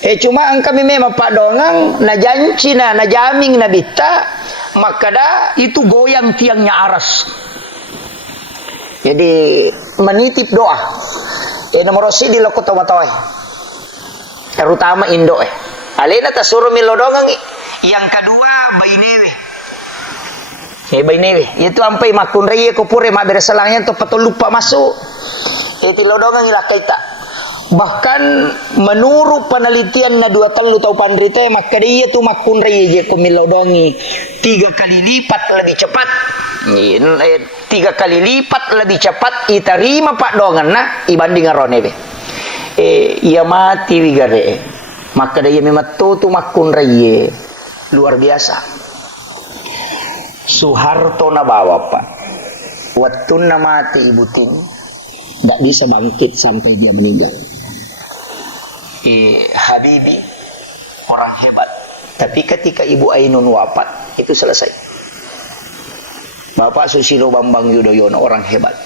Cuma ang kami memang pak dongang na janji na jaming na bita maka dah itu goyang tiangnya aras. Jadi menitip doa. Nomor si di loko tawa-tawa. Terutama Indo alena ta suruh milodongang. Yang kedua bainewe. Bainewe. Itu ampai makun raya ko pure ma beresalangnya tu patol lupa masuk. Itu lodongang ila kaita. Bahkan menurut penelitian na 2 talu tau pandrita maka dia tu makun raya je ko milodongi 3 kali lipat lebih cepat. 3 kali lipat lebih cepat iterima pak dongan na ibanding aronebe. Ia mati wigare. Maka dia memang tu makun raya luar biasa. Soeharto na bawa pak. Waktu na mati ibu Tini tak bisa bangkit sampai dia meninggal. Habibie orang hebat. Tapi ketika Ibu Ainun wafat itu selesai. Bapak Susilo Bambang Yudhoyono orang hebat.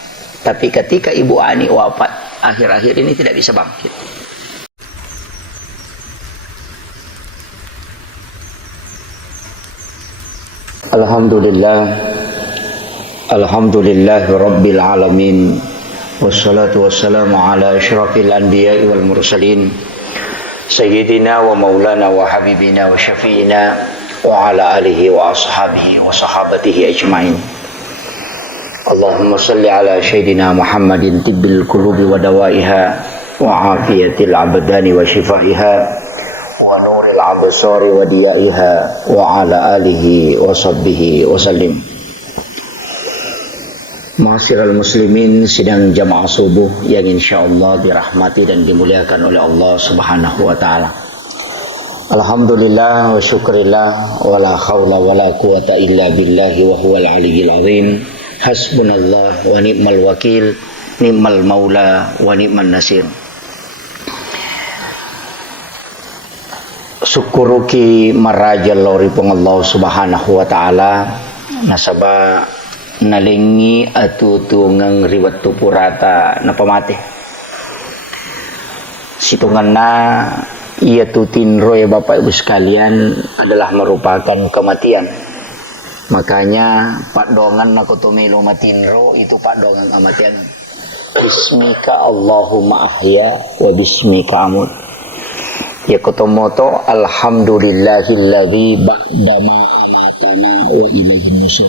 Tapi ketika Ibu Ani wafat, akhir-akhir ini tidak bisa bangkit. Alhamdulillah. Alhamdulillahi Rabbil Alamin. Wassalatu wassalamu ala asyrafil anbiya'i wal mursalin. Sayyidina wa maulana wa habibina wa syafi'ina wa ala alihi wa ashabihi wa sahabatihi ajma'in. Allahumma salli ala Sayyidina Muhammadin tibbil qulubi wa dawaiha wa afiyatil abdani wa shifaiha wa nuril absari wa diyaiha wa ala alihi wa sahbihi wa sallim. Ma'asyiral muslimin, sidang jamaah subuh yang insyaallah dirahmati dan dimuliakan oleh Allah Subhanahu wa taala. Alhamdulillah wa syukrillah wa la haula wa la quwata illa billahi wa huwal aliyyil azim. Hasbunallah wa ni'mal wakil, ni'mal maula wa ni'man nasir. Syukuruki marajal lori pong Allah Subhanahu wa taala nasaba nalingi atutungang riwat tupurata na pamati. Situngan na ia tutinro ya Bapak Ibu sekalian adalah merupakan kematian. Makanya Pak Dongan na kutumilo matinro itu Pak Dongan kematian. Bismika Allahumma ahya wa bismika amut. Ya kutumoto alhamdulillahilladzi ba'dama amatana wa ilaihin nusyur.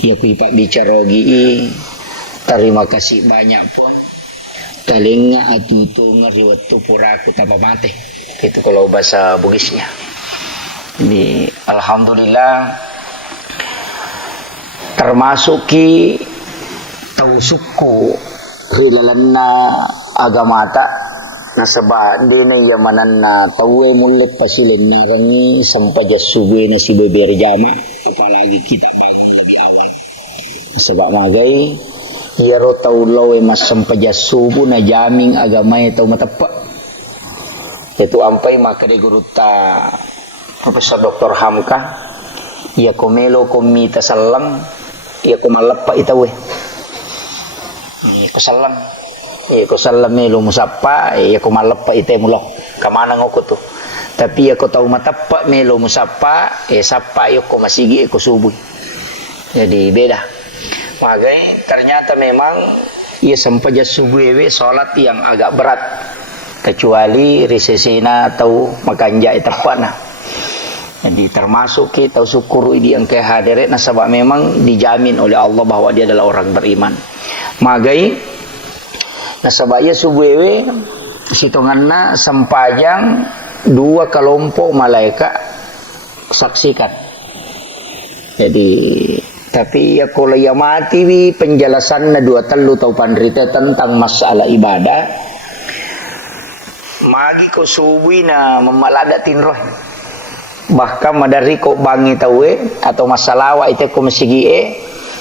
Ya Pak bicarogi terima kasih banyak pun kalinga atutu ngeriwat tupuraku tambah mate itu kalau bahasa Bugisnya. Ini alhamdulillah termasuk ki tausuku rilalanna agamata nasaba dene yamanan na tawe mulit pasilin narangi sampaja subene si beber jama apalagi kita sebab magai ia rotau lawe mas sampaja subuh na jaming agamanya tau matepak itu ampai maka de guruta Profesor Dr. Hamka ia komelo komita salam ia komalapa itawe ko salam melo musapa ia komalapa ite mulo kamana ngoko tu tapi ia ko tau matapa melo musapa sapa iyo ko masigi ko subuh jadi beda. Makanya ternyata memang ia sempaja subuh sholat yang agak berat kecuali risesina atau makanja itapana. Jadi termasuk kita syukur ini yang kehadiran nasabah memang dijamin oleh Allah bahwa dia adalah orang beriman. Makanya nasabah ia subuh sitonganna sempajang 2 kelompok malaikat saksikan. Jadi tapi ya kalau ia mati penjelasan na 2 talu tau pandrita tentang masalah ibadah magi ko subuhi na mamalada tinroh bahkan madari ko bangi tawe atau masalah ite ko masigi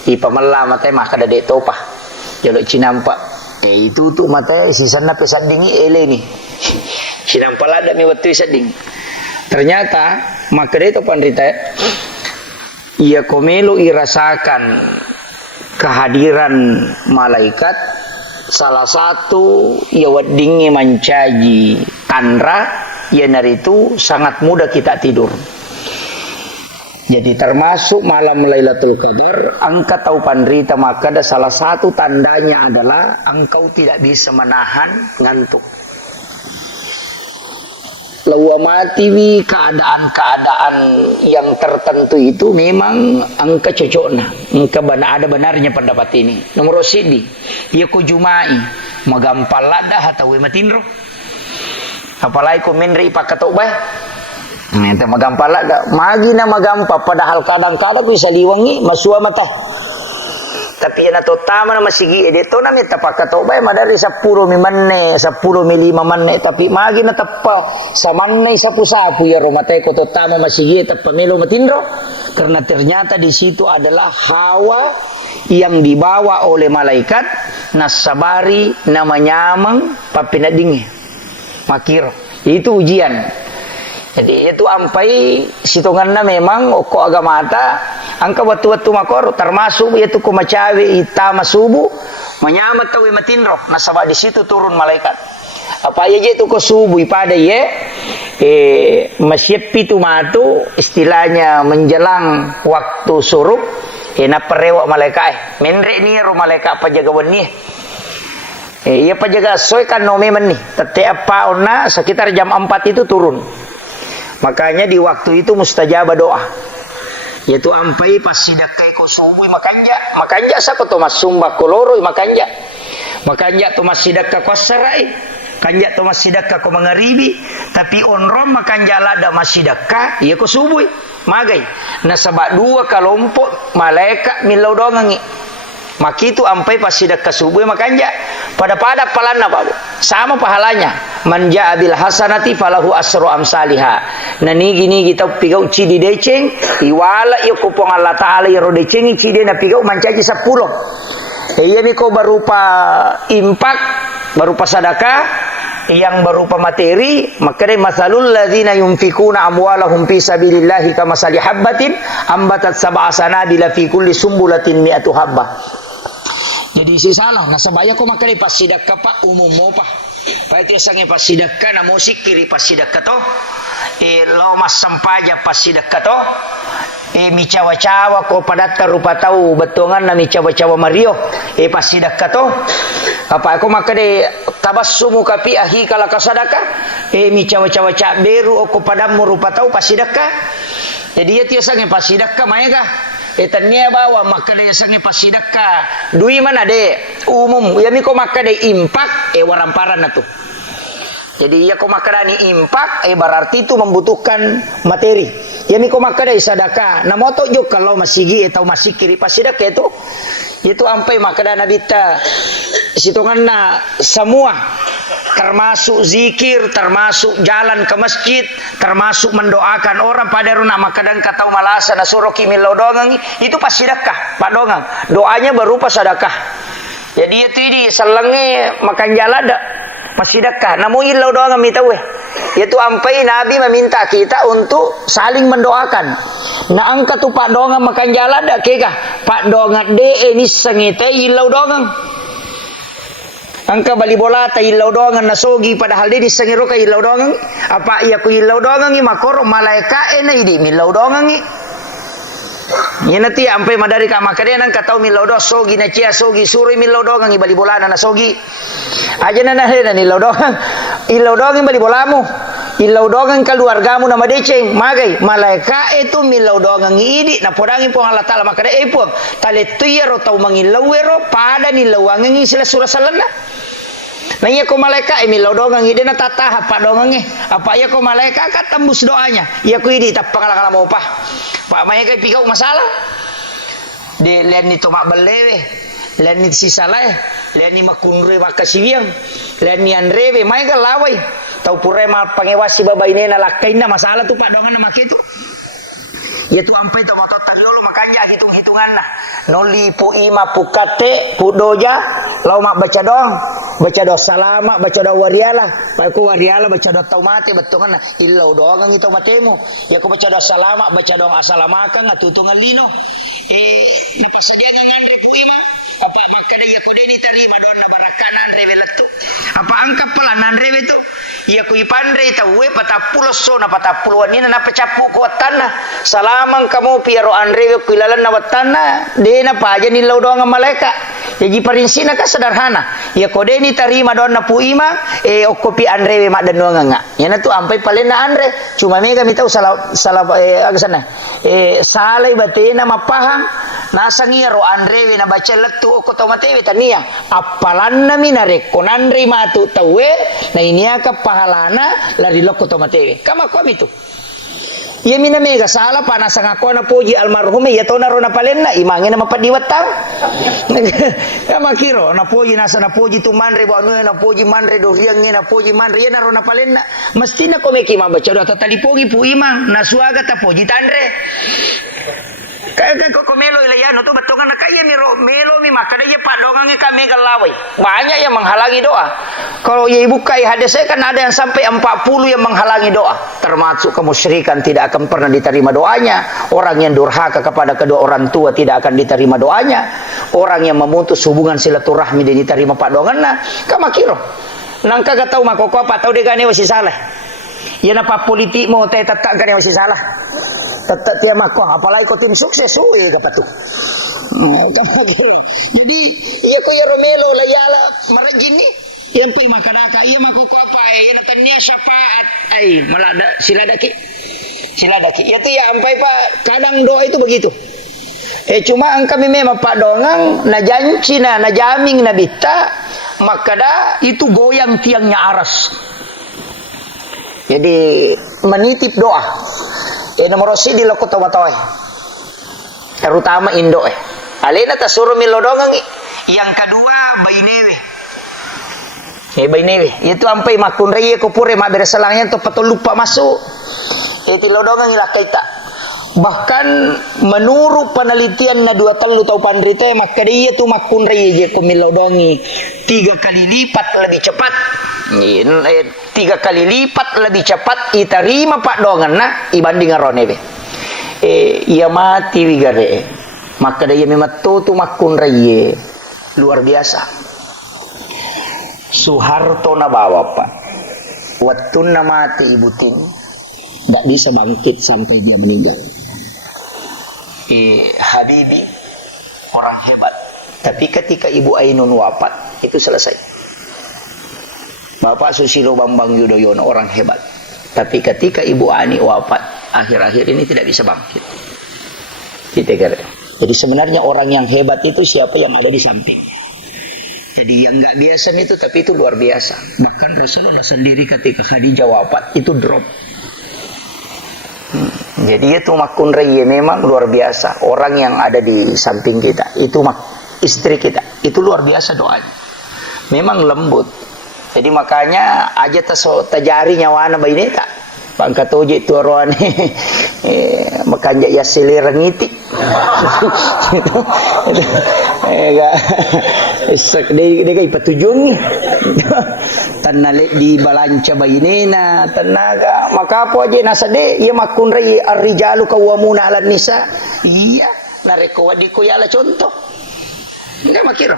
ipamala matay makadade topa jalo cinampa itu tu matay sisan na pesadingi ele ni cinampalada mi waktu sading ternyata makadade to pandrita ia komelo irasakan kehadiran malaikat salah satu ia wadingi mancaji tanra ya dari itu sangat mudah kita tidur. Jadi termasuk malam Lailatul Qadar, engkau tahu panderita, maka ada salah satu tandanya adalah engkau tidak bisa menahan ngantuk. Lawa mati keadaan-keadaan yang tertentu itu memang angka cocokna. Angka ada benarnya pendapat ini. Nomor sidi, ia ko jumai magampal lada atau matinro. Apalagi ko menri pakatok bay. Ente magampal lada, magi na magampa padahal kadang-kadang bisa liwangi masua mata. Tapi yan ato tama na masigi dito na may tapakato bay madari 10 manne 10 milima manne tapi magi na tappa sa manne sa pusapu ya romatay ko to tama masigi tapamelo matinro karena ternyata di situ adalah hawa yang dibawa oleh malaikat nasabari na manyamang papinadingi makiro itu ujian. Jadi itu ampai situngan na memang oko agamata angka watu-watu makor termasuk yaitu kumacawi itama subuh menyamat tawi matinro nasaba di situ turun malaikat. Apa aja itu ko subuh pada ye masyepi tu matu istilahnya menjelang waktu suruk na perewak malaikat menre ni ro malaikat pajagawan ni. Ia pajaga soy kan no memang ni tetiap pauna sekitar jam 4 itu turun. Makanya di waktu itu mustajabah doa. Yaitu ampai pas sidakai ko subuh makanja sa ko Thomas sumba koloro makanja. Makanja Thomas sidakka ko sarai. Kanja Thomas sidakka ko mangaribi tapi onrom makanja lada masidakka iya ko subuh. Magay nasaba dua kelompok malaikat milau dongangi. Makitu ampai pas sidak ke subuh makanja pada palana babu sama pahalanya manja abil hasanati falahu asru amsalihah. Nah gini kita pigau cidi deceng iwala iyo kupong Allah Ta'ala iro deceng cidi na pigau mancaji 10 iya ni ko berupa impak berupa sedekah yang berupa materi maka dari masalul ladzina yunfikuna amwalahum fi sabilillahi kamasali habbatin ambatat sab'a sanabila fi kulli sumbulatin mi'atu habbah. Jadi si salah nasabaya ko makari pas sidakka pa umum mo pa pati sange pas sidakka na musik kiri pas sidakka to lomas sampaja pas sidakka to micawa-cawa ko padat rupa tahu betongan na micawa-cawa Mario pas sidakka to apa ako makari tabassumu kapi ahi kala kasadaka micawa-cawa cak beru ko padam rupa tahu pas sidakka. Jadi ya tiyo sange pas sidakka maega tanya bawa maka dia sange pasidaka dui mana de umum ya mi ko maka de impak waramparan na tu. Jadi ya ko maka ni impak berarti itu membutuhkan materi. Ya mi ko maka de sadaka na moto jo kalau masigi atau masih kiri pasidaka itu ampai maka da nabita situngan na semua termasuk zikir, termasuk jalan ke masjid, termasuk mendoakan orang pada runa makadang katau malasa na suroki milau dongang itu pas sedekah pak dongang doanya berupa sedekah. Jadi itu di selenge makan jalada pas sedekah namun ilau dongang mitau itu ampai Nabi meminta kita untuk saling mendoakan. Nah angka tu pak dongang makan jalada kega pak dongang de ini sengite ilau dongang angka bali bola ta ilau dongan nasogi padahal dia disengiro ka ilau dongan apa iya ku ilau dongan i makoro malaika na idi milau dongan i nya nanti ampai madari ka makade nang katau milau do sogi na cia sogi suri milau dongan i bali bola na sogi aja na na ilau dongan bali bolamu ilau dongan keluargamu nama deceng magai malaika itu milau dongan idi na podangi po Allah Taala makade po tale tuyero tau mangilawero pada ni lawangan i sila surah salana. Nah iya ko malaika milau dongang ide na tatah apa dongang apa iya ko malaika ka tembus doanya iya ko idi tapang kala mau pa pak maya kay pigau masalah de len ni tomak belewe len ni sisalai len ni makunre makasiwiang len ni andreve maya ka lawai tau pure ma pangewasi babai nena lakaina masalah tu pak dongang na makitu ya tu ampai to motot taliolo makanya makanya hitung-hitungan nah. Noli pu ima pu kate pu doja lau mak baca dong. Baca do salama, baca do wariala. Paku wariala baca do taumate betungan nah. Illau doang ang ito matemu. Ya ku baca do salama, baca dong asalamakan atutungan lino. Napasadya ng andre pu ima. Apa makada ya ko deni tarima don na barakana andre velatu. Apa angkap pala nanre itu. Ya ku ipandre tawe patapulo so na patapuluan nina na pacapu ko watana. Salamang kamu piaro andre ku ilalan na watana. De na pa aja nilaw doang ang malaika. Jadi parinsina ka sederhana. Ya ko deni tarima don na pu ima o kopi andre mak dan doang nga. Ya na tu ampai palen na andre. Cuma mega mi tahu salah agasana. Salai batina mapahang nasa ngiro andre na baca letu ko tomatewe tania apalan na minare konandre matu tawe na inia ka pahalana lari lokko tomatewe kama ko mitu iya mina mega sala panasa ngako na puji almarhum ya to na rona palenna imangin na mapadiwat taw kama kiro na puji nasa na puji tu manre wa no na puji manre do yang na puji manre ya na rona palenna mesti na ko meki mabaca do talipogi pu imang na suaga ta puji tandre kaya kok melo ilayano tuh betul kan kaya ni melo mi makanya ya padongannya kami galawai banyak yang menghalangi doa. Kalau ya ibu kai hadis saya kan ada yang sampai 40 yang menghalangi doa, termasuk kemusyrikan tidak akan pernah diterima doanya, orang yang durhaka kepada kedua orang tua tidak akan diterima doanya, orang yang memutus hubungan silaturahmi dan diterima padongan nah kamakiro nang kagak tahu makoko apa tahu degane wasi salah ya napa politik mau teh tetap gane wasi salah tetap dia mako apalagi kau tim sukses kata tuh jadi iya ko ya romelo layala marajini yang pi makadaka iya mako ko apa ya natania syafaat malada siladaki ya tuh ya ampai pak kadang doa itu begitu cuma kami memang pak dongang na janji na jaming na bita makada itu goyang tiangnya aras jadi menitip doa nomor si di loko tawatoy terutama Indo alina tasuro milodongang yang kedua bainewe itu ampai makun reye ko pure ma beresalangnya to patol lupa masuk tilodongang ila kaita bahkan menurut penelitian na 2 tahun pandrite maka dia tu makun reye je ko milodongi 3 kali lipat lebih cepat 3 kali lipat lebih cepat iterima pak dongan nah ibanding aronebe ia mati wigare maka dia memang tu makun reye luar biasa. Soeharto na bawa pak waktu na mati ibu ting tak bisa bangkit sampai dia meninggal. Habibie orang hebat tapi ketika ibu Ainun wafat itu selesai. Bapak Susilo Bambang Yudhoyono orang hebat tapi ketika ibu Ani wafat akhir-akhir ini tidak bisa bangkit. Jadi sebenarnya orang yang hebat itu siapa yang ada di samping. Jadi yang nggak biasa itu tapi itu luar biasa. Bahkan Rasulullah sendiri ketika Khadijah wafat itu drop. Jadi itu makun reye memang luar biasa. Orang yang ada di samping kita itu istri kita itu luar biasa doanya. Memang lembut. Jadi makanya aja tajari nyawana baineta. Pangkat oje itu roane makanya ya silirangiti. Itu enggak dia kay patujung tanale di balanca bainena tenaga maka apa aja nasa de ia makun rai ar-rijalu qawwamuna 'alan nisa iya nareko wadiko yala contoh enggak makiro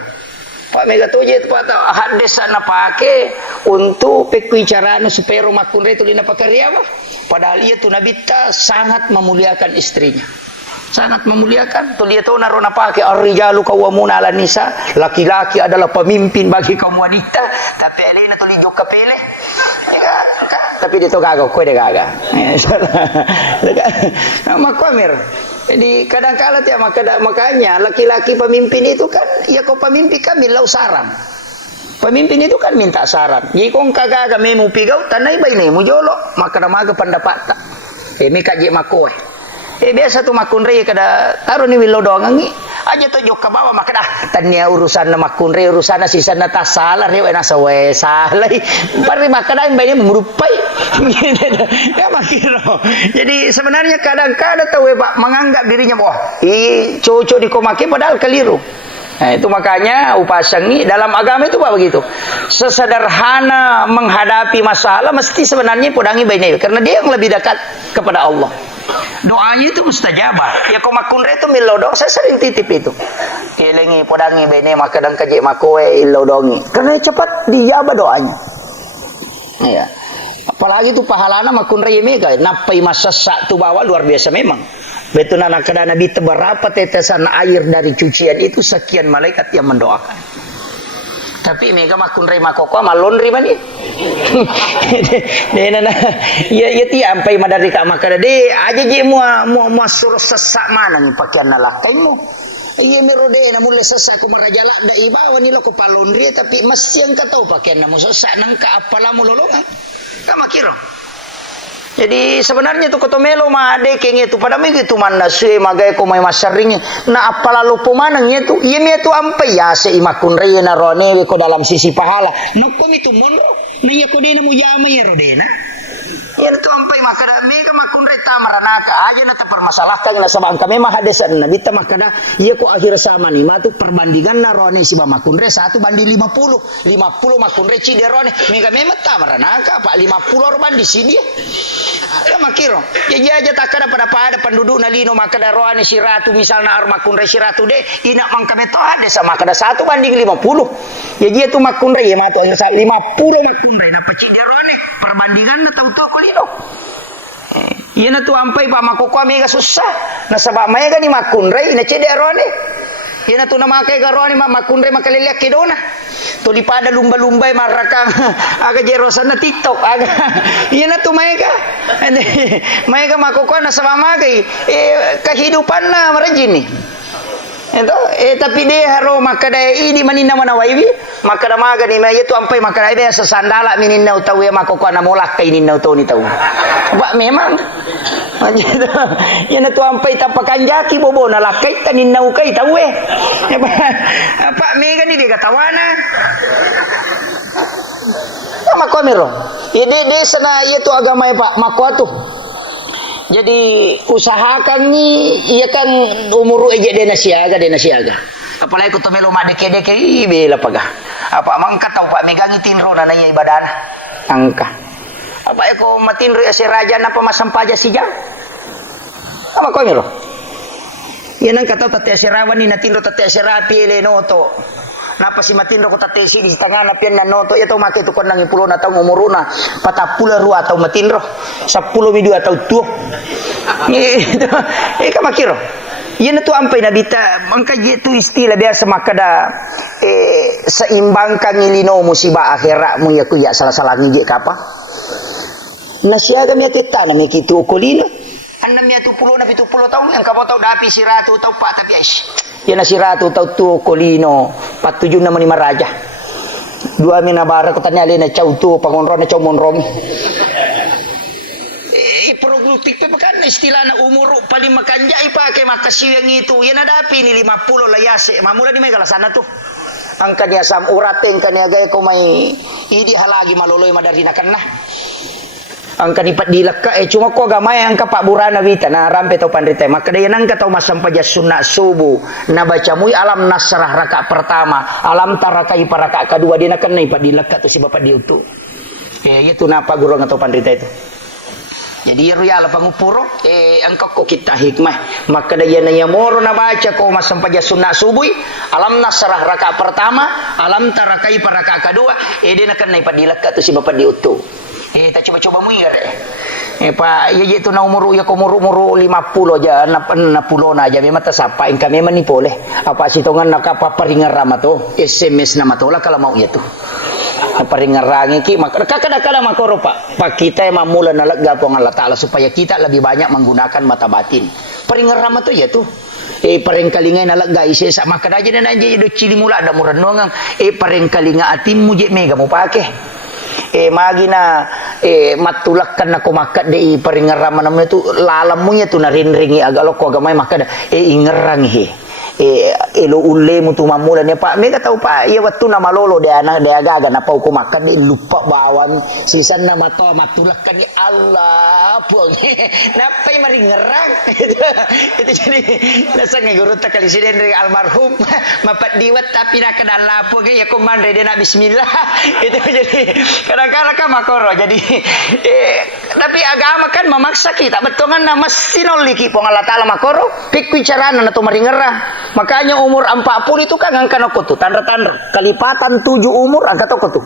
Pak Mega Toje itu patah hadis sana pakai untuk pekuicaraan supaya makun rai tulina pakarya apa padahal ia tu Nabi ta sangat memuliakan istrinya. Sangat memuliakan. Tuh dia tahu narona pakai ar-rijalu qawwamuna 'alan nisa. Laki-laki adalah pemimpin bagi kaum wanita. Tapi alina tuh juga pilih. Ya, tapi dia tahu kagak, kue dia kagak. Makamir. Jadi kadang-kala ya makanya laki-laki pemimpin itu kan ya kau pemimpin kan milau saran. Pemimpin itu kan minta saran. Jika kau kagak memu pigau tanai baine mu jolo maka namaga pendapat tak. Mika je makoy. Biasa tuh makunre kada taruh ni wilo doang ngi. Aja tuh jok ke bawah maka dah tanya urusan na makunre urusan na sisa na tas salah rewe na sawe salah. Pari maka dah bayi mengurupai. Ya makiro. Jadi sebenarnya kadang-kadang tahu Pak menganggap dirinya wah, cocok dikomake padahal keliru. Nah, itu makanya upasangi dalam agama itu Pak begitu. Sesederhana menghadapi masalah mesti sebenarnya podangi bayi karena dia yang lebih dekat kepada Allah. Doanya itu mustajabah. Ya komakunre itu milodo, saya sering titip itu. Kelengi podangi bayi maka dan kaje makowe ilodongi. Karena cepat dijabah doanya. Ya. Apalagi itu pahalana makunre mega napai masasak tu bawa luar biasa memang. Betul anak kada Nabi berapa tetesan air dari cucian itu sekian malaikat yang mendoakan. Tapi mega makun rema koko malon rima ni. Nena ya ti ampai madari ka makada de aja je mua suruh sesak mana ni pakaian nalakai mo. Iya merode na mula sesak ko marajala da iba wani lo ko palon ri tapi masih yang ka tahu pakaian na mo sesak nang ka apala mo lolongan. Ka makiro. Jadi sebenarnya tu kotomelo mah ade kenge tu pada migi tu mana se magai ko mai masaring na apala lupo manang ye tu ye me tu ampai ya se imakun re na rone ko dalam sisi pahala no ko mi tu monro na ye ko de na muyama ye rodena ye tu ampai makada mega makun re tamaranaka aja na te permasalahkan na sabang kami mah hadesan na bita makada ye ko akhir sama ni ma tu perbandingan na rone si makun re 1 banding 50 makun re ci de rone mega memang tamaranaka pak 50 orang di sini ya makiro ya aja tak ada pada penduduk nalino maka da roane si ratu misalnya armakun re si ratu de ina mangkameto ada sama kada 1 banding 50 ya dia tu makun re ya matu 50 makun re na peci de roane perbandingan na tahu-tahu kolino iya na tu ampai pa makoko mega susah na sabab mega ni makun re ina cede roane iya na tu na makai garone makun re makaliliak kedona tuli pada lumba-lumba maraka aga jerosan na TikTok aga iya na tu maika makoko na sama makai kehidupan na marajini itu tapi dia haro makada ini manina mana waiwi makada maga ni maya tu ampai makada dia sesandala minina utawi makoko na molak kay ninna utaw ni taw ba memang ya na tu ampai tapakan jaki bobo na lakay taninna ukay tawe apa mega ni dia katawana makomero ide sana iya tu agama ya Pak makwatu. Jadi usahakan ni iya kan umur eje de nasiaga apalagi ko tomelo madeke-deke ibela paga apa mangka tahu Pak megangi tinro na nanya ibadana angka apa eko matinro ya si raja na pamasampaja sija apa ko miro yan ang kataw tate asirawan ni natinro tate asirapi elenoto napa si matinro ko tate si di tanga na pian na noto ito make to kon nang ipulo na taong umuruna patapula ruwa taw matinro 10 video atau 2 ka makiro yan na tu ampay nabita mangka tu istilah biasa makada seimbangkan ilino mo si ba akhira mo ya kuya salah-salah ngije kapa nasiaga mi kita na mi kitu kolino 670 na 70 tahun yang kamu tahu dapi si ratu tahu Pak tapi aish yan na si ratu tahu tu kolino 47 na manima raja 2 minabara ko tanya na chaw tu pangonro na chaw monrom produktif pa kan istilah na umur paling makanja ipake makasiw yang itu yan nadapi ni 50 layase mamula di may kalasana to ang kanya sam urating kanya gaya ko may idi halagi maloloy madarinakan na ang kanipat dilak ka cuma ko gamay ang kapak burana wita na rampe tau pandrite maka dayan ang kataw masampaja sunna subuh na baca muy alam nasrah raka pertama alam tarakai paraka kedua dia nakan na ipat dilak ka to si bapak diutu itu napa guru nga tau pandrite itu. Jadi ruyala pangupuro angka ko kita hikmah maka daya na yamoro na baca ko masampaja sunna subuh alam nasrah raka pertama alam tarakai paraka kedua dia nakan na ipat dilak ka to si bapak diutu tak coba-coba muir Pak ya itu na umur ya ko muru 50 aja 60 na aja memang tasapa ingka memang ni boleh apa sitongan nakapaparingan rama to SMS na matola kalau mau itu paringarangi ki maka kadang-kadang makoro Pak kita yang mamula na lagapong Allah Ta'ala supaya kita lebih banyak menggunakan mata batin paringarama to ya tuh parengkalingay na lagay sa makadaja na nandiyan do chili mula ada muranongang parengkalinga atim mo je mega mo pake Magina matulakkan na kumakat di paringaraman naman itu lalamunya tu narinringi agalo ko agamay makada ingerang elo ulle mo tumamulan ya Pak mega tahu Pak iya waktu na malolo dia agaga na pau kumakat di lupa bawan sisan na mato matulakkan ni Allah pun napay maringerang itu jadi nasa ngiguro ta kalisiden dari almarhum mapat diwat tapi na kadala po ya kumandre dia na bismillah itu jadi kadang-kadang kan makoro jadi tapi agama kan memaksa kita betongan na mesti noliki po Allah taala makoro pikwicarana na to maringerang. Makanya umur 40 itu kan angka aku tuh tanda-tanda kalipatan 7 umur angka aku tuh.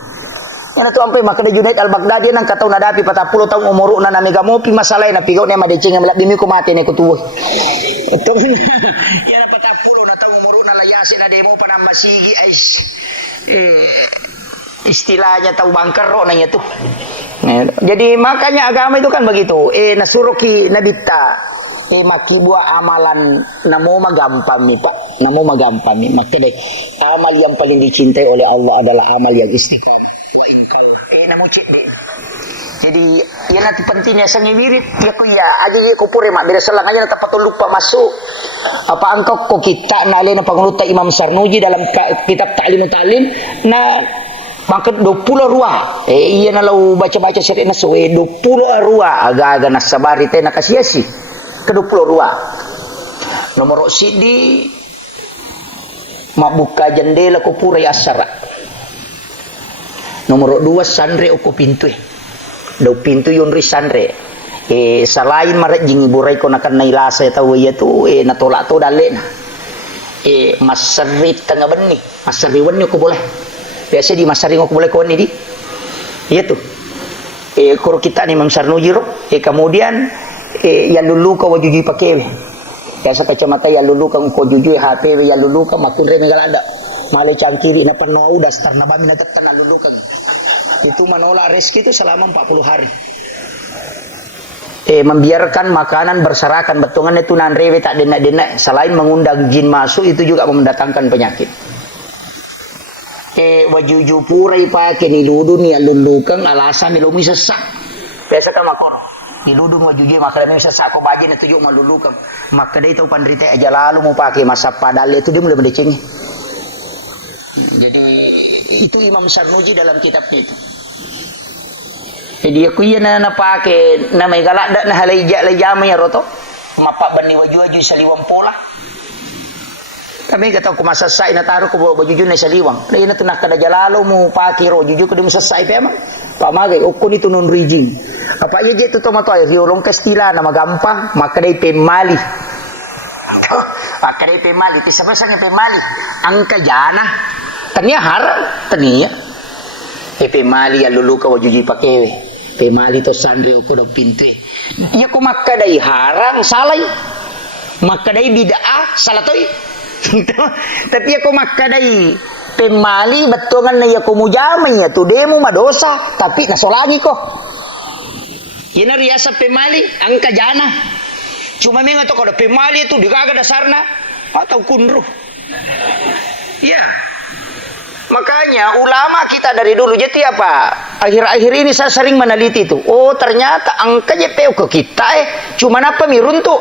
Yang itu sampai makanya Junaid al-Baghdadi nang katau nadapi 40 tahun umur na namiga mopi masalah na pigaw na madecing na bimi ko mati na ko tuwa. Ito ya na 40 na tahu umur na layasin na demo pa na masigi ais. Istilahnya tahu bangkero nanya tuh. Jadi makanya agama itu kan begitu. Nasuruki nabita. Makibua amalan namo magampami Pak, namo magampami. Makanya amal yang paling dicintai oleh Allah adalah amal yang istiqamah. Wa inkal namo cik deh. Jadi ya nanti pentingnya sangi wirid ya ku ya aja dia ku pure mak beda selang aja dapat lupa masuk. Apa angkau ko kita nale na pangunuta Imam Sarnuji dalam kitab Ta'limut Ta'lim na maka 20 rua iya na lau baca-baca syariat na so 20 rua aga-aga nasabari teh nakasiasi ke-22 nomor sidi mabuka jendela ko pura asara nomor 2 sandre ko pintu do pintu yun ri sandre selain maret jingi burai ko nakan nailasa tahu ya tu natolak to dale na masari tengah beni masari wenyo ko boleh biasa di masari ko boleh ko ni di iya tu kuro kita ni Imam Sarnuji kemudian ya luluka wajuji pakewe biasa kacamata ya luluka ko juju HP ya luluka makunre megalada male cangkiri na penuh dasar na bami na tatana luluka itu menolak rezeki itu selama 40 hari membiarkan makanan berserakan betongan itu nan rewe tak denak-denak selain mengundang jin masuk itu juga mendatangkan penyakit wajuju purai pakai niludun ya lulukan alasan milumi sesak biasa kan makor diludung wajuje maka dia bisa sako bajin itu yuk malulukan maka dia tahu pandrita aja lalu mau pakai masa padal itu dia mulai mendeceng jadi itu Imam Sarnuji dalam kitabnya itu jadi aku iya na pakai na may galak na halayja layama ya roto mapak bani waju saliwang pola kami kata ko masasay na taro ko bajujun na saliwang na ina tunak kada jalalo mo pakai ro juju ko di masasay pa man pamagay ukon ito nun rijing apa aja gitu tomato ay hiulong kastila na magampang makaday pemali makaday pemali ti sabay sang pemali ang kajana tania harang tania pemali ya luluka wajuji pakewe pemali to sandre ko do pintu iya ko makaday harang salay makaday bid'ah salatoy tapi ako makaday pemali betongan na iya ko mujamay ya tu demo madosa tapi nasolagi ko yan na riasa pemali ang kajana cuma mga to kalau pemali itu digaga dasarna atau kunruh ya makanya ulama kita dari dulu jadi apa akhir-akhir ini saya sering meneliti itu oh ternyata angka JPU ke kita cuma apa miruntuk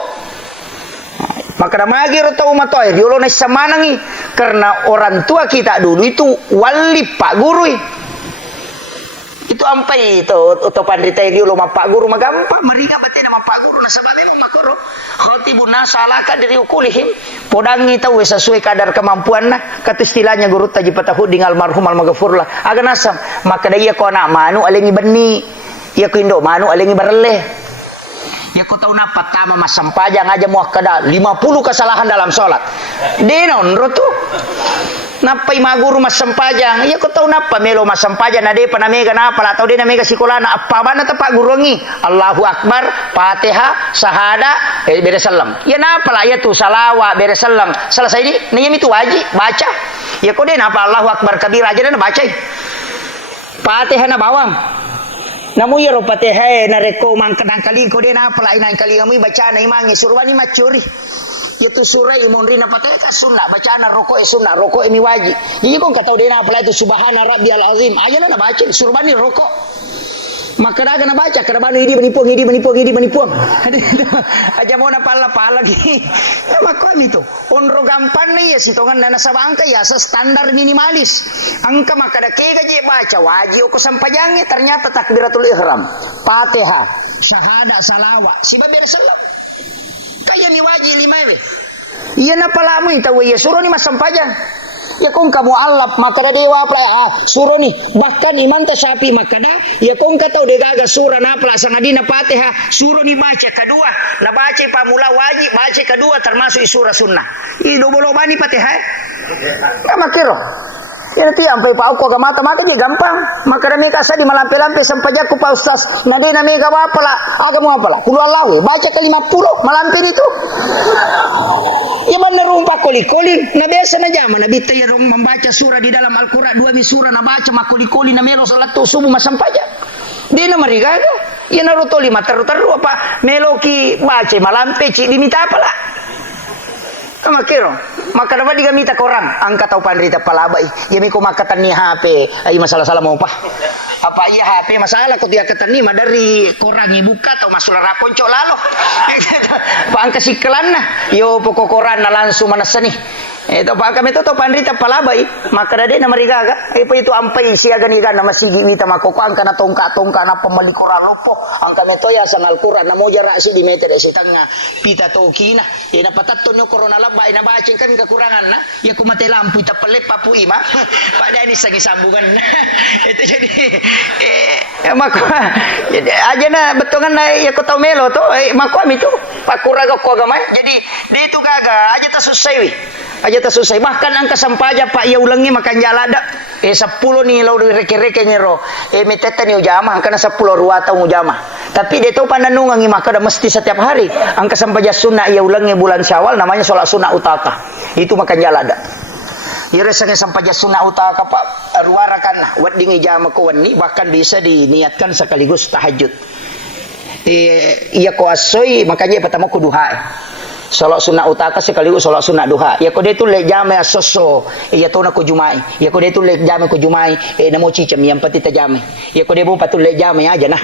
maka namagi rota umat toy diolo na samanangi karena orang tua kita dulu itu wali pak guru itu ampai itu pandita diolo ma pak guru magampa meringa bate nama pak guru na sabab memang makuro khatibun nasalaka dari ukulihim podangi tahu sesuai kadar kemampuan na kata istilahnya guru taji patahu dengan almarhum almaghfurlah aga nasam maka dia ko na manu alengi beni ya ko indo manu alengi bareleh ya ku tahu napa tama mas sampajang aja mau kada 50 kesalahan dalam sholat denon rotu napai maguru mas sampajang ya ku tahu napa melo mas sampajang nade panamega napa atau dia namega sikolana apa mana tepak gurungi Allahu Akbar Fatihah sahada bere salam ya napa lah ya tu salawat bere salam selesai ini nanya itu wajib baca ya ku dia napa Allahu Akbar kabir aja dan baca Fatihah na bawang Namu ya ropate hai na reko mang kadang kali ko din apa lain kali kami baca na imangi surwani macuri. Itu surah imunri na patay ka sunna baca na roko sunna roko mi wajib. Jadi kung kataw din apa itu subhana rabbiyal azim. Aja na baca surwani roko. Maka dah kena baca kada banu hidi manipuang. Aja mau na pala lagi. Maka itu. Onro gampan na ya sitongan na nasa angka ya sa standar minimalis. Angka maka da kega je baca wajib ko sampajangi ternyata takbiratul ihram, Fatihah, syahada, salawat. Si babe Rasulullah. Kaya ni wajib 5 we. Iya na pala mo itaw ya suruh ni masampajang. Ya kung kamu alap maka da dewa pala suruh ni bahkan Imam Tasyafi maka da ya kung kataw de gaga surah na pala sa ngadina Fatihah suruh ni baca kedua na baca pamula wajib baca kedua termasuk surah sunnah ido bolo bani Fatihah ya makiro ya nanti sampai pa ako mata je gampang maka da meka sa di malampe-lampe sampaja ko pa ustaz na de na meka pala aga mo pala kulo Allah we baca ke 50 malampe itu ya benar rumpa koli-koli na biasa na jama na bita ya rong membaca surah di dalam Al-Quran 2 surah na baca makoli-koli na melo salat to subuh masampaja di na marigaga ya naruto 5 taru apa meloki baca malampe ci dimita pala makiro maka dapat digamita korang angkat tau panrita palabai yami ko makatan ni HP ay masalah-salah mo pa apa iya HP masalah ko dia katan ni dari korang ibuka tau masulah rapon cok lalo pangka siklan na yo poko koran na langsung manasani itu pa kami to panrita palabai maka dade na marigaga ipa itu ampai siaga ni gana masigi wita makoko angka na tongka na pemali koran lopo angka meto ya sangal Quran na moja rasi di meter si tanga pita tokina ina patatto no corona labai na bacing kan kekurangan na ya kumate lampu ita pelep papu ima pada ini sagi sambungan itu jadi maka aja na betongan na ya ko tau melo to mako ami tu pakuraga ko gamay jadi di itu gaga aja ta susai aja ta susai bahkan angka sampaja pak ya ulangi makan jalada 10 ni law reke-reke nyero meteta ni ujama angka na 10 ruata ujama tapi dia tahu pandanungan maka dah mesti setiap hari angka sampaja sunnah ya ulangi bulan Syawal namanya sholat sunnah utaka itu makan jalada ya resanya sampaja sunnah utaka pak ruarakan wat dingi jama ko wani bahkan bisa diniatkan sekaligus tahajud iya ko asoy makanya pertama ku duha sholat sunnah utaka sekaligus sholat sunnah duha ya ko dia tu le jame asoso ya to na ko jumai ya ko dia tu le jame ko jumai namo cicam yang patita jame ya ko dia bu patul le jame aja nah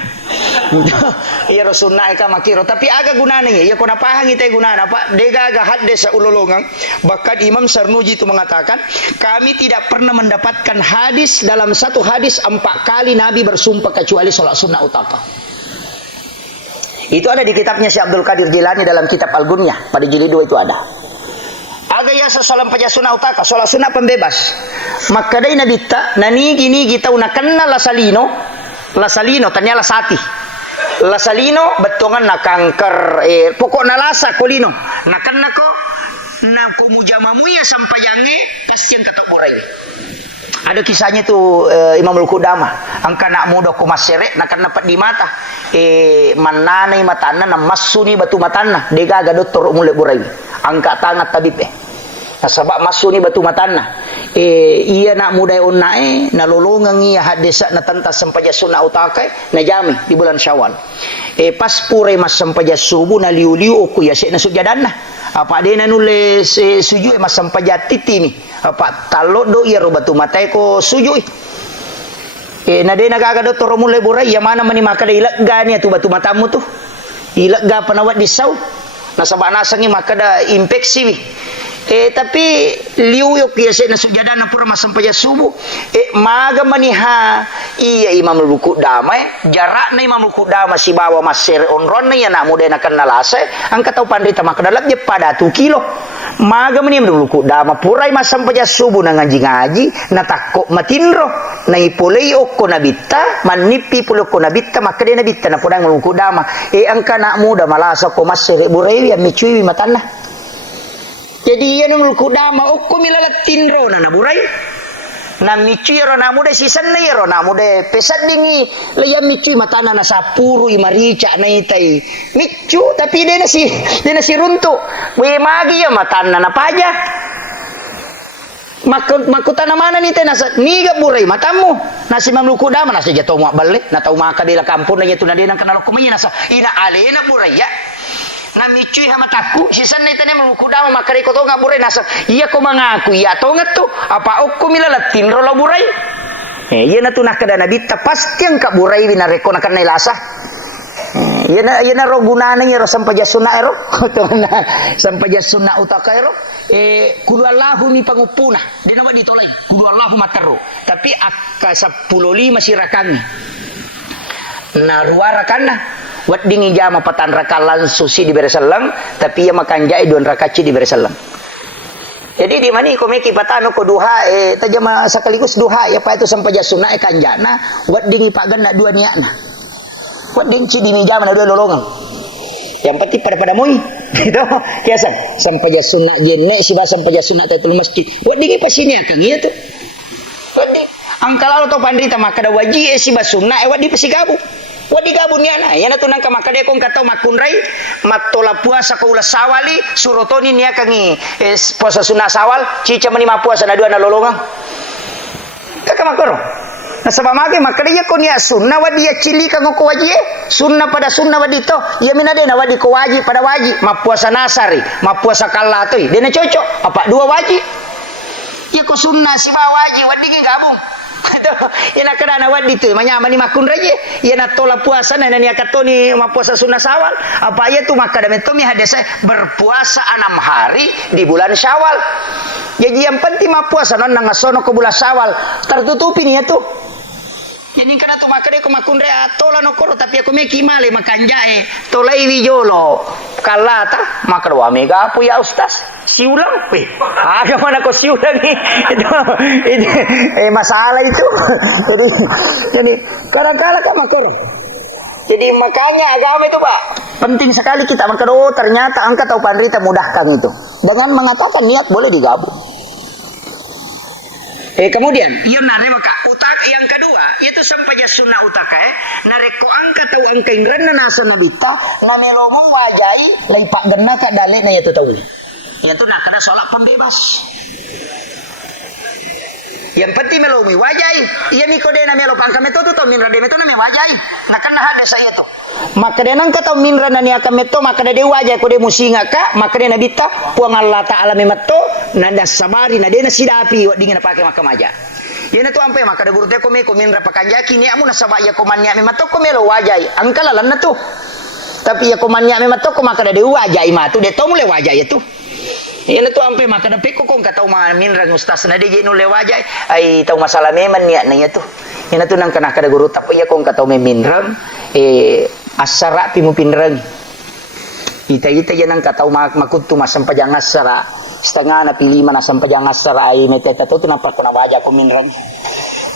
iya sunnah ka makiro tapi aga gunana ya ko napahang itay gunana pak dega aga hadde sa ulolongang bahkan Imam Sarnuji itu mengatakan kami tidak pernah mendapatkan hadis dalam satu hadis 4 kali Nabi bersumpah kecuali sholat sunnah utaka. Itu ada di kitabnya Syekh Abdul Qadir Jilani dalam kitab Al-Gunyah pada jilid 2 itu ada. Aga ya salam paja sunnah utaka, sholat sunnah pembebas. Maka dai nadita nani gini kita unakanna lasalino tanya lasati. Lasalino betongan na kanker pokok na lasa kolino. Nakanna ko na kumujamamu ya sampayange pasti yang kata orang. Ada kisahnya tu Imam Al-Qudamah angka nak muda ko masere nakan dapat di mata mananay matana na masuni batu matana dega aga doktor mule buray angka tangat tabib nasabak masuni batu matana iya nak muda unnae nalulungan iya hadisa na tantas sampaja sunnah utaka na jami di bulan Syawal pas pure mas sampaja subuh na liu-liu ku ya na sujadana apa dia nulis sujud mas sampaja titimi apa talo do iya batu matai ko sujud na de nagaga do toro mulai buray ya mana mani maka da ilagga niya tu batu matamu tu ilagga panawat di saw nasabak nasangi maka da infeksi tapi liuyok ya na sujada na pura masampaya subuh maga maniha iya Imam Al-Qudamah jarak na Imam Al-Qudamah si bawa maser onron na yan na muda na kanalase ang kataw pandita makadalap dia pada 2 kilo maga mani Imam Al-Qudamah puray masampaya subuh na ngaji-ngaji natakko matinro na ipulay ko nabita manipi pulo ko nabita makade nabita na pura Imam Al-Qudamah ang kana muda malasa ko maser buray ya micuy matana. Jadi yan ang Al-Qudamah ko milalat tinro na naburay na michiro na muda sisan na yero na muda pesat dingi layam michi matana na sapuru imarica na itay michu tapi dia na si runto we magi ya matana na paja makutana mana ni teh nasa niga burai matamu nasi mamluku dama nasa jatuh muak balik na tau maka di la kampung na itu na dinang kenal kumanya nasa ina alena burai ya na micui hamataku sisan na itane mamluku dama maka di koto nga burai nasa iya ko mangaku iya to nga to apa okko milalatin rola burai iya na tu nakada nabita pasti ang kaburai binareko na kanay lasa yan na ro gunana niya ro sampajasuna ero sampajasuna utaka ero kudu Allahu ni pangupuna dinawa dito lay kudu Allahu mataro tapi akka 15 sirakan na ruarakan na wat dingi jama patan rakalan susi di beresalang tapi ya makan jai 2 rakaci di beresalang jadi di mana ko meki patano ko duha tajama sakaligus duha ya pa itu sampajasuna kanjana wat dingi pagan na 2 niana wat dinci di mijama na 2 lolongan yang penting pada moi gitu kiasan sampai sunat jenne sida sampai sunat tatul masjid wat dingi pasini akang ieu tuh wat di angkala to pandrita maka da waji si basunna wat di pasigabu wat di gabun niana yana tunang ka maka de kong katau makunrai matola puasa ka ulah sawali surotoni nia kangi puasa sunna sawal cica menima puasa na 2 na lolongan kakak makoro nah sebab maka dia ko niya sunna wadi ya cili kang ko waji sunna pada sunna wadi to ya minade na wadi ko waji pada waji mapuasa nasari mapuasa kalatoy dena cocok apa 2 waji ya ko sunna si ba waji wadi gi gabung ya na kada na wadi to manya mani makun raje ya na tola puasa na niya katoni mapuasa sunna sawal apa ya tu maka da to mi hadesa berpuasa 6 hari di bulan Syawal jadi yang penting mapuasa non nangasono ko bulan Syawal tertutupi nih ya tuh jadi kada tu maka de ko makundre atola no koro tapi aku meki male makanjae tola iwi jolo kalata maka wa mega apu ya ustaz siulang ada mana ko siulang ni itu masalah itu jadi kadang-kadang kan makoro jadi makanya agama itu Pak penting sekali kita maka ternyata angka tahu pandrita mudahkan itu dengan mengatakan niat boleh digabung. Kemudian ieu nare maka utak yang kedua yaitu sampaja sunnah utaka nareko angka tahu angka ingran na nasa nabita na melomo wajai lai pak genna ka dale na yaitu tahu yaitu nak kada sholat pembebas yang penting melomi wajai iya miko de na melo pangka meto to minra de meto na me wajai nak kana ada saya to maka de nang kata minra na ni aka meto maka de wajai ko de musinga ka maka de nabita puang Allah taala me meto nanda sabari na de na sidapi dingin na pake maka maja yana tu ampe maka de burute ko me ko minra pakanjaki ni amu na sabaya ko manya me meto ko melo wajai angkala lan na tu tapi ya ko manya me meto ko maka de wajai ma tu de to mule wajai tu yana tu ampe maka de peko kong katau ma minra ustaz na de jenu le wajai ai tau masalah meman niat na tu yana tu nang kana kada guru tapi ya kong katau me minram asara pimu pinrang ita janang katau makutu masam pajang asara setengah na pilima na sampajang asara ai meteta tu nampak ko na wajah ko minrang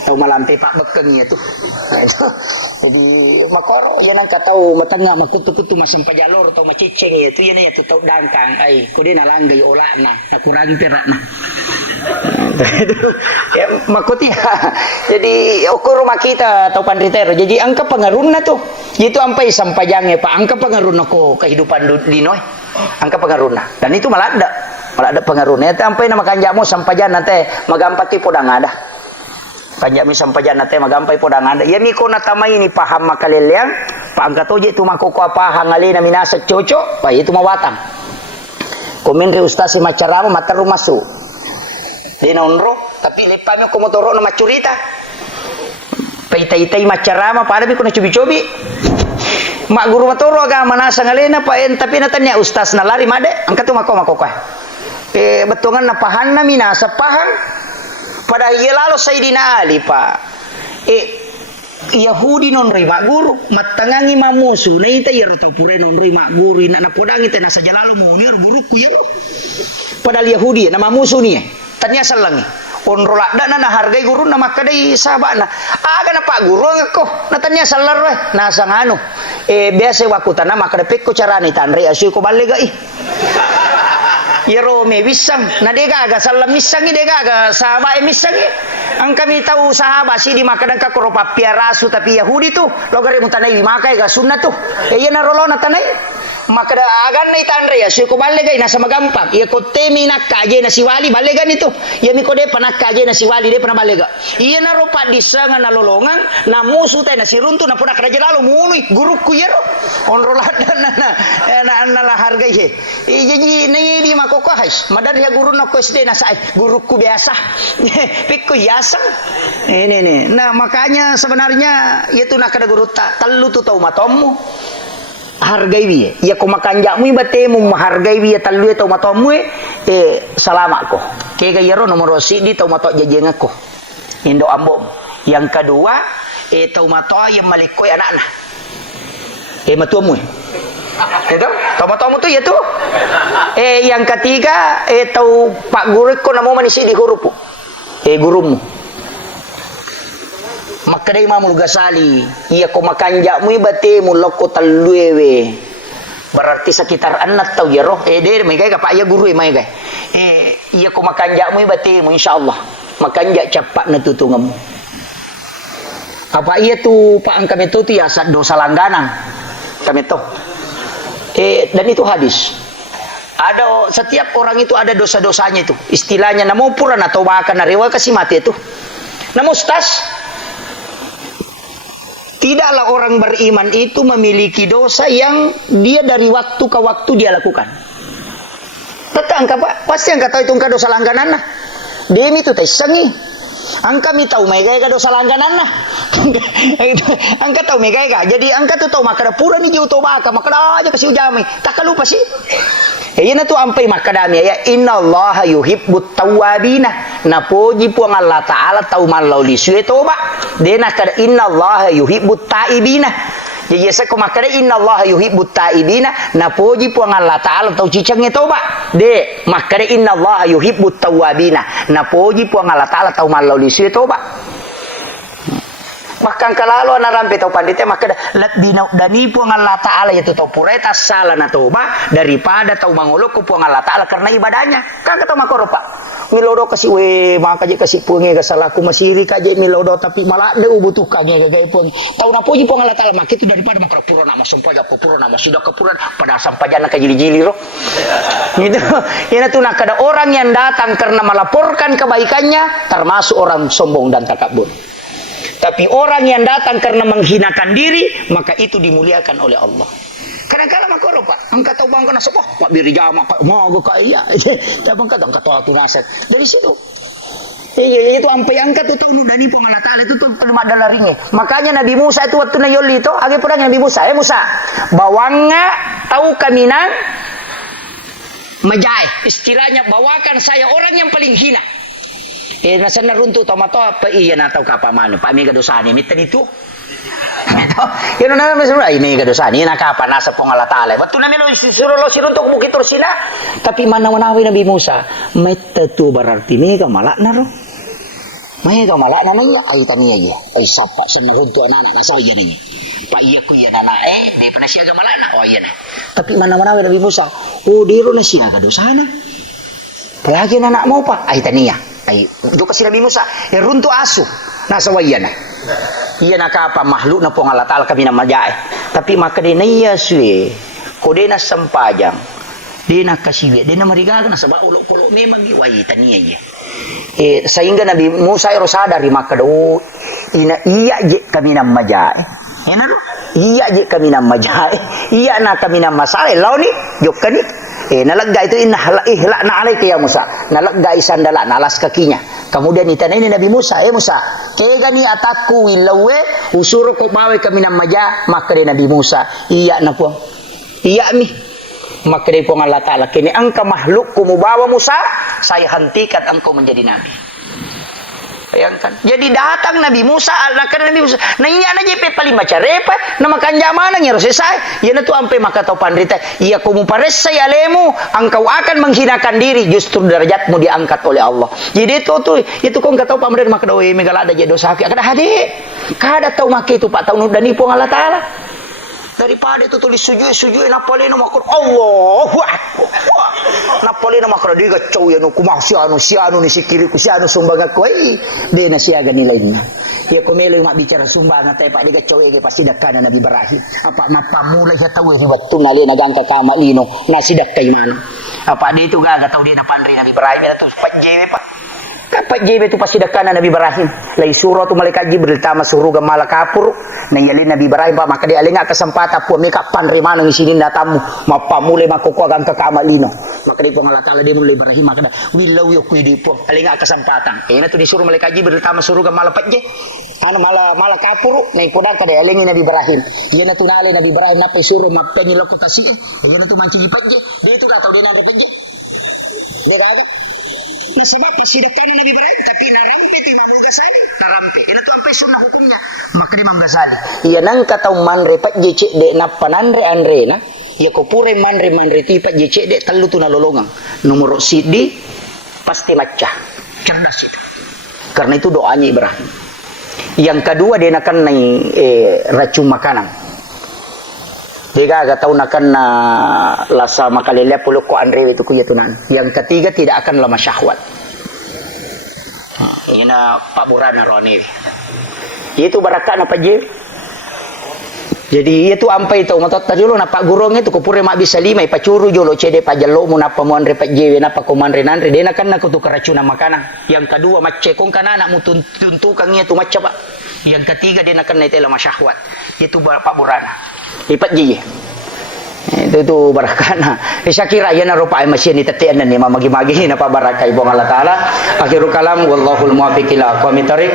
tau malantai pak bekeng ya tu jadi makoro yan ang katau matanga makutu-kutu masam pajalor tau maciceng ya tu yan ya tau dangkang ai ko din nalanggay ola na nakurangi perak na ya makuti jadi okoro makita tau pandritero jadi angka pengaruh na tu itu ampai sampajangnya pak angka pengaruh ko kehidupan linoy angka pengaruh na dan itu malah ada pengaruhnya sampai nama kanjamu sampajan nanti magampati podang ada kanjami sampajan nanti magampai podang ada ya miko natamay ini paham makaliliang paangkatoje itu makoko apa hangali na minasa cocok pa itu mawatang komen re ustasi macarama mataru masu dinonro tapi lepame ko motoro na macurita paitai macarama pada bi ko na cobi-cobi mak guru matoro agama nasa ngalena pa tapi natanya ustaz na lari made angkat tu mako betongan na pahan na minasa pahan pada iya lalo Sayyidina Ali pak Yahudi non roi mak guru matangangi mamusu na ita yero tapure non roi mak guru ina na podangi te nasa jalalo mo ni buruku yero padahal Yahudi na mamusu ni tanya salangi onrola da na hargai guru na makadai sahabana aga na pak guru ngako na tanya salar we nasa ngano biasa wakutana makadapik ko carani tanri asu ko balega yero me wisang na dega aga salam misang dega aga sahabat misang ang kami tahu sahabat si di makadang ka koropa piarasu tapi Yahudi tu logare mutanai makai ga sunnah tu iya na rolo na tanai maka agan na itanre ya suko balegay nasa magampang iya ko temi nakaje na si wali balegan itu iya mi ko de panakaje na si wali de pana balega iya na ropa disanga na lolongang na musu tay na si runtu na puna kada lalo munui guruku yero onrolada na la harga ye jadi na di makoko hais madar ya guru na ko SD na sai guruku biasa pikku yasang ini nah makanya sebenarnya itu nak kada guru talu tu tau matomu hargai biye ya ko makanjamu ibate mu menghargai biye talu tau matomu salama ko kega yero nomor si di tau mato jajeng ko indo ambo yang kedua tau mato yang malikoi anak-anak matuamu itu tau matomu tu ya tu yang ketiga tau pak guru ko namo manisi di huruf gurumu maka dari Imamul Ghazali iya ko makanjamu ibate mu loko taluewe berarti sekitar anak tau jero de mai ka pak ya guru mai ga iya ko makanjamu ibate mu insyaallah makanja capak na tutungam apa iya tu pak angkam itu tu ya dosa langganan kami tu dan itu hadis ada setiap orang itu ada dosa-dosanya itu istilahnya namo pura na taubakan na rewa kasih mati itu namo ustaz tidaklah orang beriman itu memiliki dosa yang dia dari waktu ke waktu dia lakukan. Tetap angka pasti angka tahu itu angka dosa langganan nah. Demi itu teh sengi. Angka mi tahu mega ka dosa langganan nah. Angka tahu mega ka. Jadi angka tu tahu maka pura ni jauh toba ka maka aja kasih ujami. Tak lupa sih. Ya na tu ampai makadami ya innallaha yuhibbut tawwabina napoji puang Allah taala tau malau li suwe toba dena kada innallaha yuhibbut taibina jadi sa ko makada innallaha yuhibbut taibina napoji puang Allah taala tau cicangnya toba de makada innallaha yuhibbut tawwabina napoji puang Allah taala tau malau li suwe toba maka kalau anak rampe tau panditnya maka dani puang Allah Ta'ala yaitu tau pureta salah na toba daripada tau mangolok ku puang Allah Ta'ala karena ibadahnya kan kata makoro pak milodo kasih we maka je kasih puangnya kesalaku masiri kaje milodo tapi malah de ubutuh kage gaya puang tau na puji puang Allah Ta'ala maka itu daripada makro pura nama sumpah aku pura nama sudah kepuran pada sampajana kajili-jili roh gitu ini tuh nak ada orang yang datang karena melaporkan kebaikannya termasuk orang sombong dan takabur. Tapi orang yang datang karena menghinakan diri, maka itu dimuliakan oleh Allah. Kadang-kadang makoro pak, angkat tahu bangka nasab, pak biri jama, pak mau gue kaya, tapi angkat tahu nasab dari situ. Itu sampai angkat itu nudani pengalatan itu tuh belum ada larinya. Makanya Nabi Musa itu waktu nayoli itu, agak perang Nabi Musa, Musa, bawangnya tahu kaminang majai, istilahnya bawakan saya orang yang paling hina. Nasa narunto tomato apa iya na tau kapa mano pa mega dosani mita dito yun na naman ay mega dosani nakapa nasa pongalatale ba't na milo surolo sirunto kumukito sila tapi manawanawin Nabi Musa mita tu berarti mega malak na ro mega malak na niya ay taniya ye ay sapa sa narunto anak nasa iya niya pa iya ko iya na di pa na siya gamalak na o iya na tapi manawanawin Nabi Musa diro na siya kadosana palagi na anak mo pa ay taniya ay do kasi Nabi Musa runtu asu nasa wayana iya nakapa makhluk na po ang Allah Ta'ala kami na majae tapi maka di na iya suwe ko di na sampajang di na kasiwe di na marigaga na sa baulo-kulo memang iwayitan niya iya sehingga Nabi Musa ay rosadari maka do iya je kami na majae iya je kami na majae iya na kami na masale law ni jok ka ni nalagga itu ihla na alay kaya Musa nalagga isandala nalas kakinya kemudian itanay ni Nabi Musa Musa kaya gani atakku wilawe usuro ko bawe kami ng maja maka di Nabi Musa iya na po iya mi maka di po ng Allah Ta'ala kini ang kamahluk kumubawa Musa saya hentikan engkau menjadi Nabi bayangkan jadi datang Nabi Musa Nabi Musa na iya na jepe paling baca repa na makanjamana ngiro selesai iya na tu ampe makatau pandrita iya kumupares saya lemu engkau akan menghinakan diri justru derajatmu diangkat oleh Allah jadi itu kong katau pamrer makadawi megalada jadi dosa kada hadi kada tau make itu pak tau dani po Allah Ta'ala daripada itu tulis sujud napaleno makor Allahu Akbar Napoli na makro di gacaw yan kumah si anu ni sikiri ku si anu sumbang aku de na siya ganilay na. Ya kumelo yung bicara sumbang tay pa di gacaw pasti dakana Nabi Ibrahim. Apa mapamulay sa tawo si waktu nali nagangka kama lino na sidak kay mano. Apa dito gaga taw di na panri Nabi Ibrahim na to pat jewe pa. Kapat jebe tu pasti dekana Nabi Ibrahim. Lai surah tu malaikat Jibril tama suruh gamala kapur nang yalin Nabi Ibrahim pa maka dia alinga kesempatan pu meka panrima nang isinin datamu mapamule makukuha gang kakamalino. Maka dia pangala taala dia mulai Ibrahim maka wilau yo kuidi pu alinga kesempatan. Na tu disuruh malaikat Jibril tama suruh gamala patje. Ano mala kapur nang kodang kada alingin Nabi Ibrahim. Ieu na tunale Nabi Ibrahim na suruh mapeni lokasi. Ieu na tu manci patje. Dia tu datang dia na patje. Dia kata nah sebab persidakan Nabi Ibrahim tapi narampe ti Imam Ghazali narampe ina tu ampai sunnah hukumnya maka Imam Ghazali iya nang katau manre pat jece de na panandre andre na ya ko pure manre ti pat jece de telu tu na lolongang nomor sidi pasti macah cerdas itu karena itu doanya Ibrahim yang kedua dia akan racun makanan dia agak tahu nakan na lasa makalilya puluk ko andre itu kuya tunan. Yang ketiga tidak akan lama syahwat. Ini na paburana roni. Itu barakan apa je? Jadi itu ampai itu matot tadi lo na pak gurong itu kupure mak bisa lima pacuru jolo cede pajalo mu na pamonre pajewe na pakomanre nanre dia nakan na kutu keracunan makanan. Yang kedua macekong kanana mu tuntukan itu macam pak. Yang ketiga dia nakan na itu lama syahwat. Itu paburana. Lipat je itu barakana saya kira ya na rupa ay masyan itatian na ni mamagi-magi na pabarakay ibong Allah Ta'ala akhirul kalam wallahul muwaffiq ila aqwamit thariq.